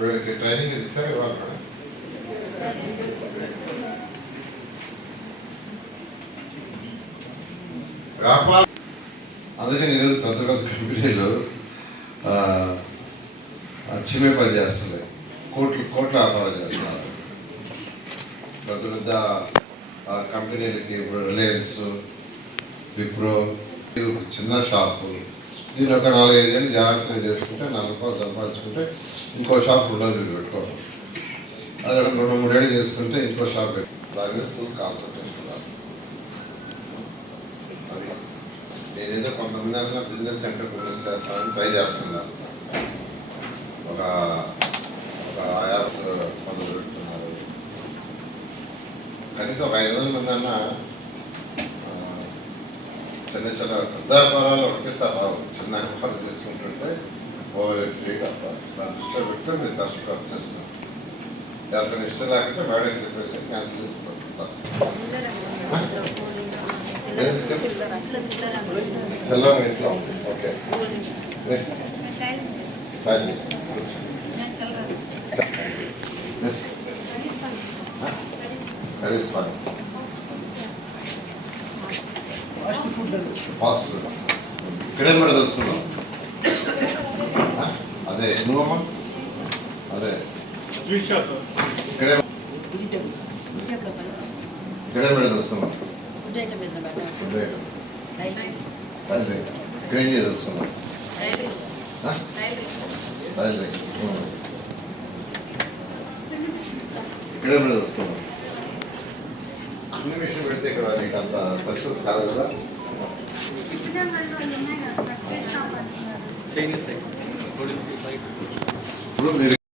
వీళ్ళకి ట్రైనింగ్ ఇచ్చారు ఇవాళ వ్యాపారం. అందుకని ఈరోజు పెద్ద పెద్ద కంపెనీలు చిమ్మే పని చేస్తున్నాయి, కోట్ల వ్యాపారం చేస్తున్నారు. పెద్ద పెద్ద కంపెనీలకి ఇప్పుడు రిలయన్స్, విప్రో, చిన్న షాపు, దీని ఒక 4-5 ఏళ్ళు జాగ్రత్తగా చేసుకుంటే 40 రూపాయలు సంపాదించుకుంటే ఇంకో షాప్ 2 రోజులు పెట్టుకోవడం, అదే 2-3 ఏళ్ళు చేసుకుంటే ఇంకో షాప్ పెట్టి దాని మీద ఫుల్ కాన్సన్ట్రేషన్ ఉండాలి. అది నేనేదో కొంతమంది అన్న బిజినెస్ సెంటర్ బిజినెస్ చేస్తానని ట్రై చేస్తున్నాను. ఒక యాప్స్ మొదలు పెడుతున్నారు. కనీసం ఒక 500 మంది అన్న చిన్న చిన్న పెద్ద వ్యాపారాలు ఒకేసారి రావు. చిన్న వ్యాపారం చేసుకుంటుంటే ఓవర్ ట్రీట్ అవుతారు. దాని దృష్టిలో పెడితే మీరు కష్టపడి చేస్తున్నారు. ఎవరికైనా ఇష్టం లేకుంటే మేడం చెప్పేసి క్యాన్సిల్ చేసి పంపిస్తారు. ఇంట్లో ఓకే ఫాస్ట్ ఫుడ్ ఇక్కడే కూడా తెలుసుకున్నాం. అదే నువ్వమ్మా అదే ఇక్కడే కూడా తెలుసుకున్నాం. ఇక్కడేం చేసి తెలుసుకున్నాం. ఇక్కడే కూడా తెలుసుకున్నాం. అన్ని విషయం పెడితే ఇక్కడ నీకు అంత సక్సెస్ కాదు కదా. ఇప్పుడు మీరు